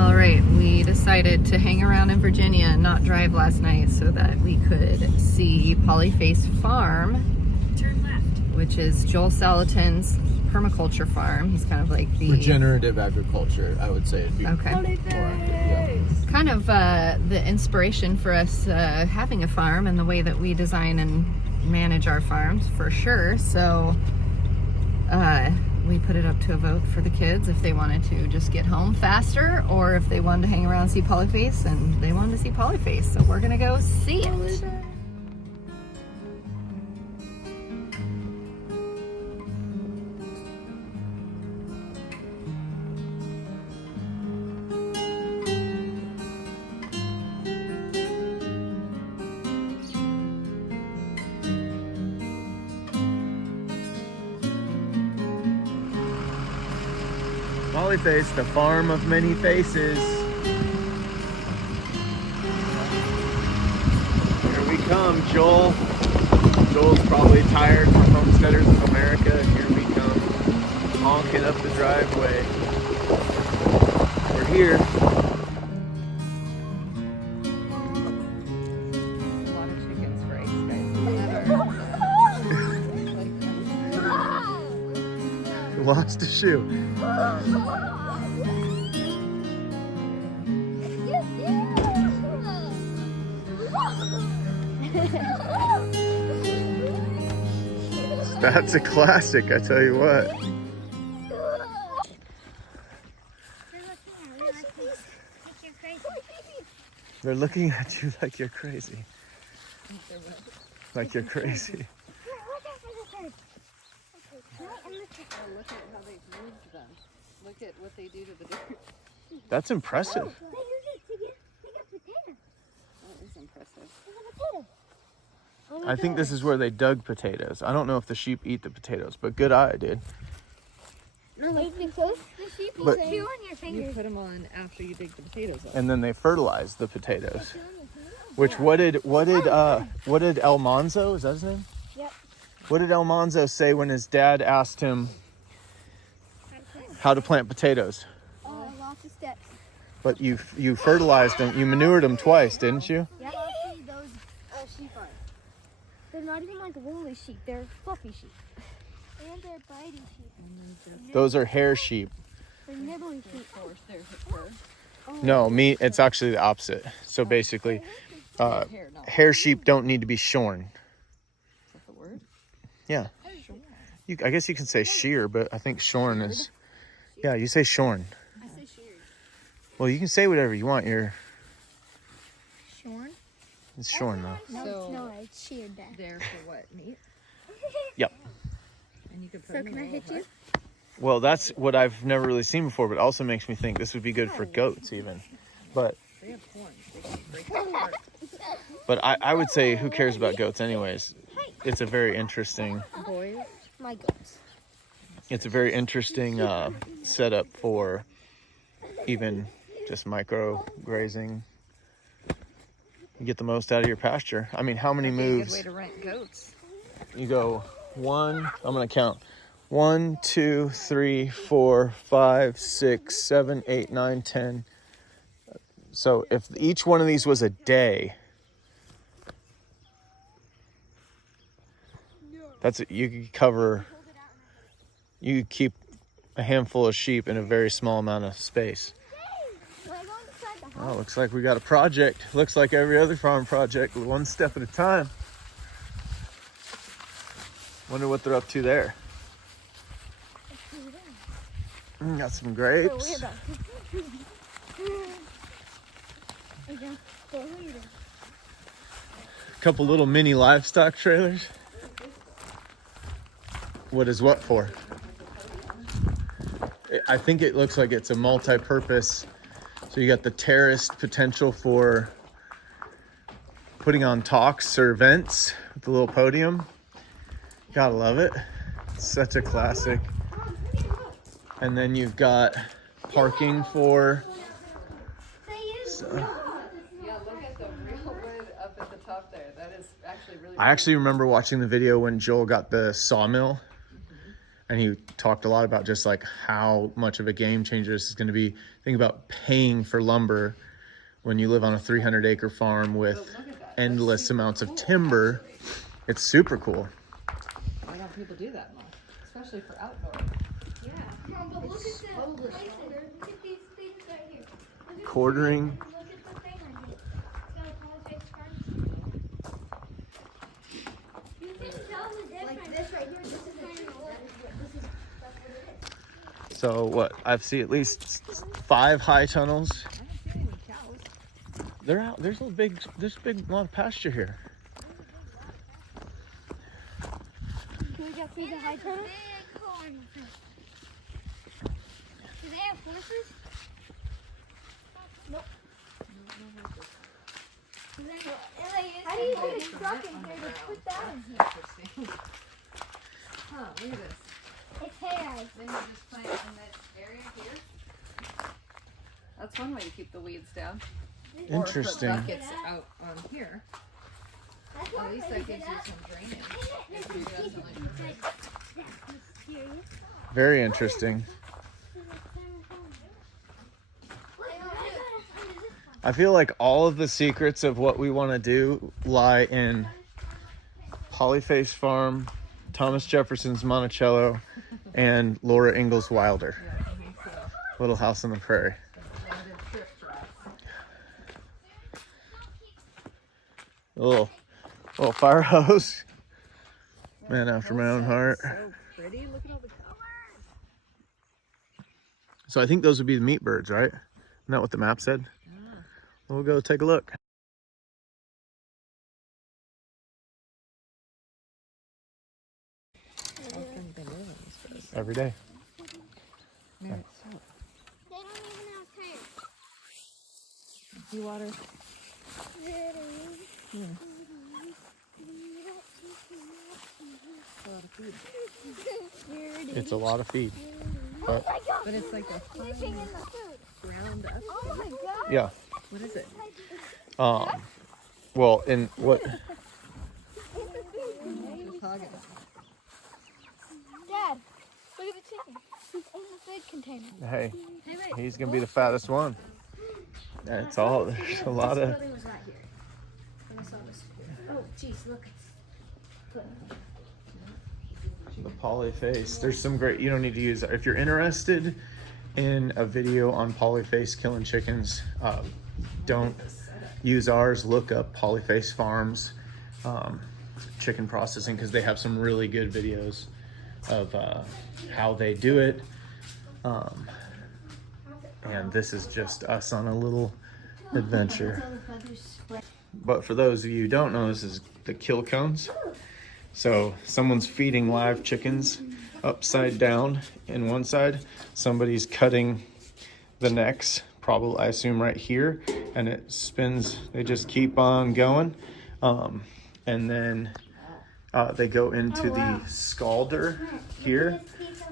All right, we decided to hang around in Virginia and not drive last night so that we could see Polyface Farm. Turn left. Which is Joel Stalatin's permaculture farm. He's kind of like the... regenerative agriculture, I would say. Okay. Yeah. Kind of the inspiration for us having a farm and the way that we design and manage our farms, for sure. So we put it up to a vote for the kids if they wanted to just get home faster or if they wanted to hang around and see Polyface, and they wanted to see Polyface, so we're gonna go see it. Polyface, the farm of many faces. Here we come, Joel. Joel's probably tired from Homesteaders of America, and here we come, honking up the driveway. We're here. A lot of chickens for eggs, guys. Lost a shoe. That's a classic, I tell you what. They're looking at you like you're crazy. Like you're crazy. Look at how they've moved them. Look at what they do to the dirt. That's impressive. That is impressive. I think this is where they dug potatoes. I don't know if the sheep eat the potatoes, but good eye, dude. No, like because the sheep But- chew on your You fingers. put them on after you dig the potatoes up. And then they fertilize the potatoes. Which what did El Manzo, is that his name? Yep. What did El Manzo say when his dad asked him how to plant potatoes? Lots of steps. But you fertilized them, you manured them twice, didn't you? Yep. Those sheep are. They're not even like woolly sheep. They're fluffy sheep. And they're biting sheep. Those are hair sheep. They're nibbly sheep. No, it's actually the opposite. So basically, hair sheep don't need to be shorn. Is that the word? Yeah. I guess you can say shear, but I think shorn is... Yeah, you say shorn. I say sheared. Well, you can say whatever you want. Shorn? It's shorn, though. No, So- it's not. It's sheared back. There for what? Meat? Yep. And you could put So them in can I a hit little you? Well, that's what I've never really seen before, but also makes me think this would be good for goats even. But hut. They have horns. They can break them apart. I would say who cares about goats anyways? It's a very interesting Boys. My goats. setup for even just micro grazing. You get the most out of your pasture. I mean, how many That'd be a good moves? way to rent goats. You go one, I'm gonna count. 1, 2, 3, 4, 5, 6, 7, 8, 9, 10. So if each one of these was a day, you could keep a handful of sheep in a very small amount of space. When I go inside the Oh, house, looks like we got a project. Looks like every other farm project, one step at a time. Wonder what they're up to there. Got some grapes. Couple little mini livestock trailers. What is what for? I think it looks like it's a multi-purpose. So you got the terraced potential for putting on talks or events with the little podium. Gotta love it. It's such a classic. And then you've got parking for... Yeah, look at the real wood up at the top there. That is actually really I actually remember watching the video when Joel got the sawmill. and he talked a lot about just like how much of a game changer this is going to be. Think about paying for lumber when you live on a 300-acre farm with endless amounts of timber. It's super cool. Why don't people do that more? Especially for outdoor. Yeah. Mom, but look at the prices. Look at these things right here. Look at Quartering. Look at the thing right here. It's got a Polyface Farm. You can tell the difference. Like this right here, this is a tree. That's what it is. So what? I've seen at least 5 high tunnels. I don't see any cows. They're out. There's a lot of pasture here. Can we go through the high tunnel? Do they have horses? Nope. How do you put a truck in here to put that in here? Interesting. Huh, look at this. It's hay. Then you just plant in this area here. That's one way to keep the weeds down. Interesting. Or put buckets out on here. That's At least that gives you some drainage. If you do something like this. Very interesting. I feel like all of the secrets of what we want to do lie in Polyface Farm, Thomas Jefferson's Monticello, and Laura Ingalls Wilder. Yeah, I think so. Little House on the Prairie. Standard trip for us. Little fire hose. Man after my own heart. So pretty. Look at all the colors. So I think those would be the meat birds, right? Isn't that what the map said? Yeah. We'll go take a look. Often been living this first. Every day. Yeah. So, They don't even have tires. you water. Yeah. A lot of food. It's a lot of feed. But Oh my God. But it's like a Sleeping fine in the food. ground up. Oh my God. yeah. What is it? Well, in what Dad, look at the chicken. He's in the food container. hey, Hey, wait. he's gonna be the fattest one. It's all there's a lot of was right here. I saw this. Oh, jeez, look. the Polyface. There's some great, you don't need to use, if you're interested in a video on Polyface killing chickens, don't use ours. Look up Polyface Farms chicken processing, because they have some really good videos of how they do it. And this is just us on a little adventure. But for those of you who don't know, this is the kill cones. So someone's feeding live chickens upside down in one side. Somebody's cutting the necks, probably I assume right here, and it spins. They just keep on going. And then they go into the scalder here,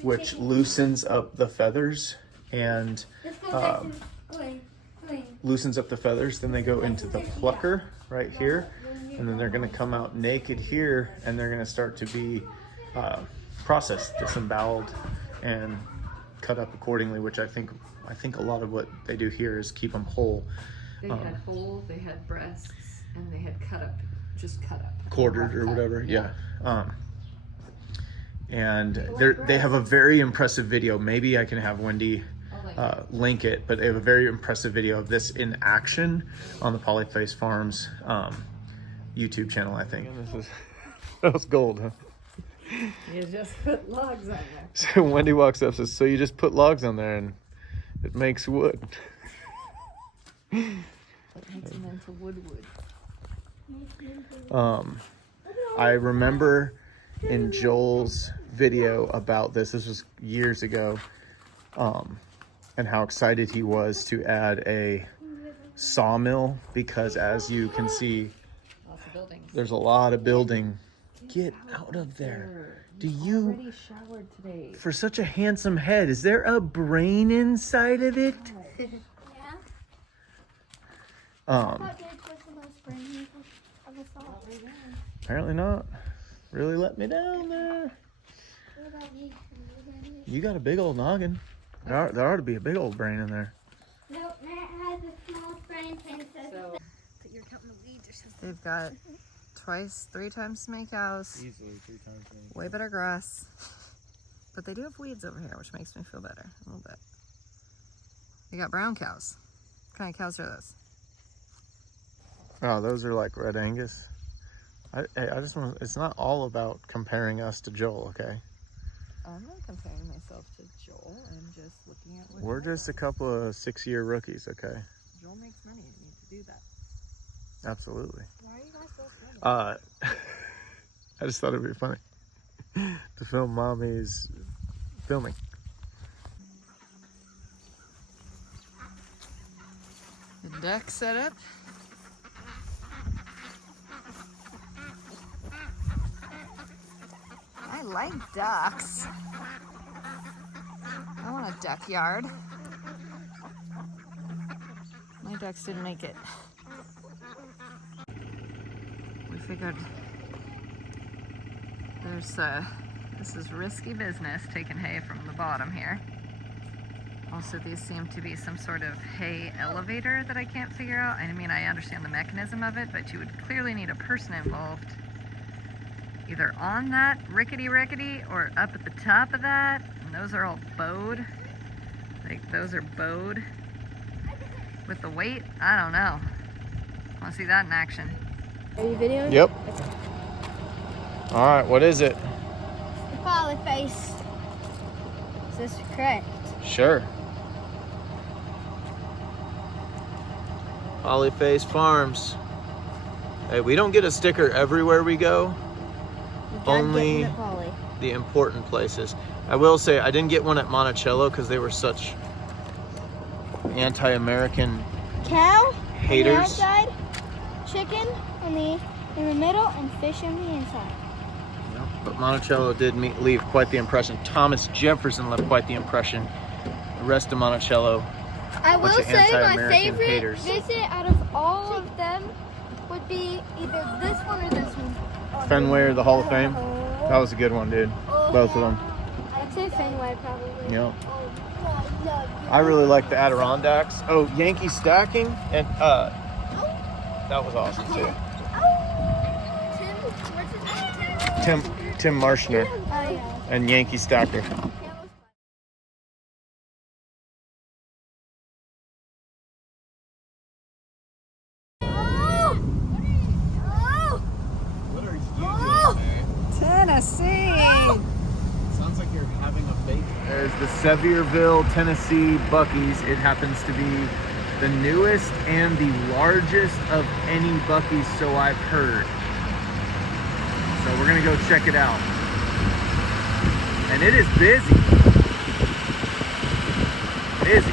which loosens up the feathers and loosens up the feathers. Then they go into the plucker right here, and then they're going to come out naked here, and they're going to start to be processed, disemboweled, and cut up accordingly. Which I think a lot of what they do here is keep them whole. They had whole, they had breasts, and they had cut up, just cut up. Quartered or whatever, yeah. And they have a very impressive video. Maybe I can have Wendy link it, but they have a very impressive video of this in action on the Polyface Farms YouTube channel, I think. That was gold, huh? You just put logs on there. So Wendy walks up and says, so you just put logs on there and it makes wood. What makes them into wood? I remember in Joel's video about this was years ago, and how excited he was to add a sawmill, because as you can see, Lots of buildings. there's a lot of building. Get out of there. Do you, Already showered today. for such a handsome head, is there a brain inside of it? Yeah. Um, I thought Dad put some of the spring of the salt. apparently not. Really let me down there. What about you? You got a big old noggin. There ought to be a big old brain in there. Nope, Matt has a small brain. So You're counting the weeds or something. they've got 3 times as many cows. Easily 3 times. Way better grass. But they do have weeds over here, which makes me feel better a little bit. They got brown cows. What kind of cows are those? Oh, those are like Red Angus. I just want. It's not all about comparing us to Joel, okay? I'm not comparing myself to Joel. I'm just looking at what We're just a couple of 6-year rookies, okay? Joel makes money. You need to do that. Absolutely. Why are you guys so funny? I just thought it'd be funny to film mommy's filming. The duck setup. I like ducks. I want a duck yard. My ducks didn't make it. We figured this is risky business taking hay from the bottom here. Also, these seem to be some sort of hay elevator that I can't figure out. I mean, I understand the mechanism of it, but you would clearly need a person involved. Either on that rickety or up at the top of that. And those are all bowed. Like, those are bowed. With the weight, I don't know. Want to see that in action. Are you videoing? Yep. All right, what is it? The Polyface. Is this correct? Sure. Polyface Farms. Hey, we don't get a sticker everywhere we go. Only the important places. I will say I didn't get one at Monticello because they were such anti-American Cow haters. on the outside, chicken in the middle, and fish on the inside. Yep. But Monticello did leave quite the impression. Thomas Jefferson left quite the impression. The rest of Monticello, I will bunch of say my anti-American favorite haters. visit out of all of them would be either this one or this one. Fenway or the Hall of Fame. That was a good one, dude. Both of them. I'd say Fenway probably. Yep. I really like the Adirondacks. Oh, Yankee Stacking, and that was awesome too. Tim Marshner Oh, yeah. and Yankee Stacker. What are you doing, Tennessee! Sounds like you're having a bake. There's the Sevierville, Tennessee Buc-ee's. It happens to be the newest and the largest of any Buc-ee's, so I've heard. So we're gonna go check it out. And it is busy. Busy.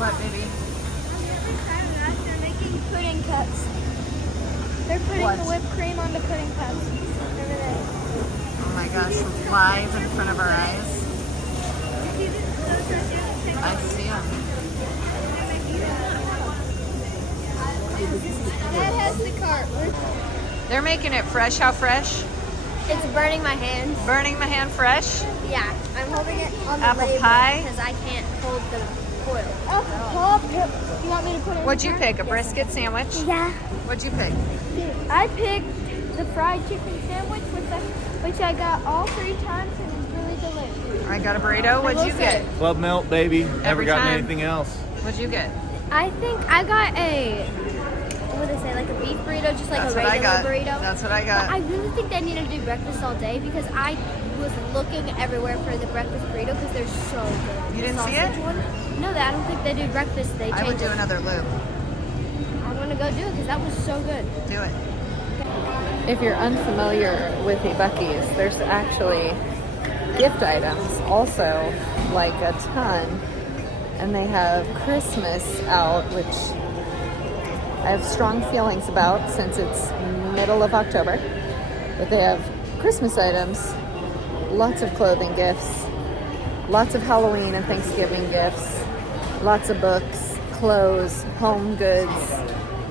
What, baby? They're making pudding cups. They're putting What? the whipped cream on the pudding cups. Over there. Oh my gosh, live in front of our eyes. I see them. Dad has the cart. They're making it fresh. How fresh? It's burning my hands. Burning my hand fresh? Yeah, I'm holding it on the Apple label pie? because I can't hold the foil. Apple pie? You want me to put it? What'd you pick? A brisket sandwich? Yeah. What'd you pick? I picked the fried chicken sandwich which I got all 3 times and it's really delicious. I got a burrito. What'd you get? Club Melt, baby. Never Every gotten time. anything else. What'd you get? I think I got a what they say, like a beef burrito, just like That's a what I regular got. burrito. That's what I But got. I really think they need to do breakfast all day because I was looking everywhere for the breakfast burrito because they're so good. You The didn't see it? sausage one? No, I don't think they do breakfast. They I would change do it. another loop. I want to go do it because that was so good. Do it. If you're unfamiliar with the Buc-ee's, there's actually gift items also, like a ton. And they have Christmas out, which I have strong feelings about since it's middle of October. But they have Christmas items, lots of clothing gifts, lots of Halloween and Thanksgiving gifts, lots of books, clothes, home goods,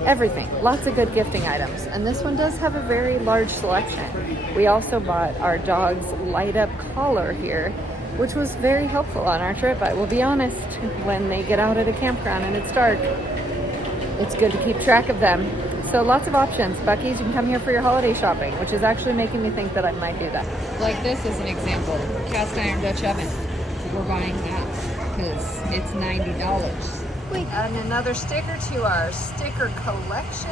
everything. Lots of good gifting items. And this one does have a very large selection. We also bought our dog's light up collar here, which was very helpful on our trip. I will be honest, when they get out at a campground and it's dark, it's good to keep track of them. So lots of options. Buc-ee's, you can come here for your holiday shopping, which is actually making me think that I might do that. Like this is an example. Cast iron Dutch oven. We're buying that because it's $90. Wait, adding another sticker to our sticker collection.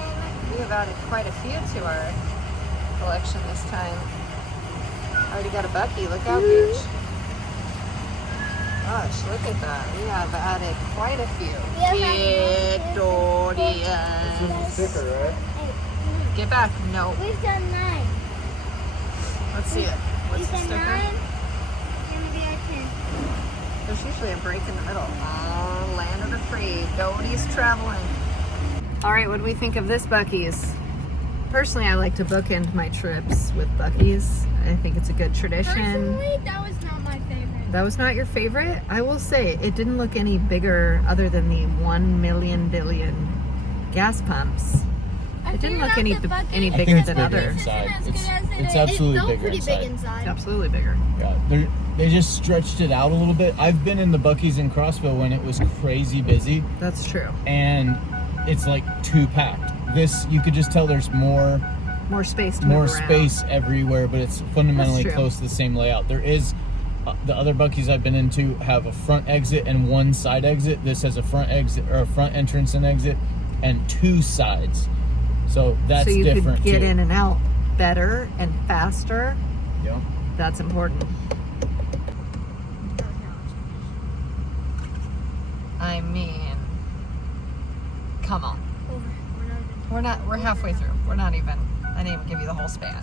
We have added quite a few to our collection this time. Already got a Buc-ee. Look out, Gooch. Gosh, look at that. We have added quite a few. Victorians. Sticker, right? Get back. No. We've done 9. Let's see it. What's the sticker? Maybe I can. There's usually a break in the middle. Oh, land of the free. Doty's traveling. All right, what do we think of this Buc-ee's? Personally, I like to bookend my trips with Buc-ee's. I think it's a good tradition. Personally, that was not my favorite. That was not your favorite? I will say, it didn't look any bigger other than the 1 million billion gas pumps. It didn't look any bigger than others. It's absolutely bigger pretty inside. big inside. It's absolutely bigger. Yeah, they just stretched it out a little bit. I've been in the Buc-ee's in Crossville when it was crazy busy, That's true. and it's like too packed. This, you could just tell there's more More space to move around. space everywhere, but it's fundamentally That's true. close to the same layout. There is the other Buc-ee's I've been into have a front exit and one side exit. This has a front exit or a front entrance and exit and 2 sides. So that's So you different could get too. in and out better and faster. Yeah. That's important. I mean, come on. We're halfway through. I didn't even give you the whole span.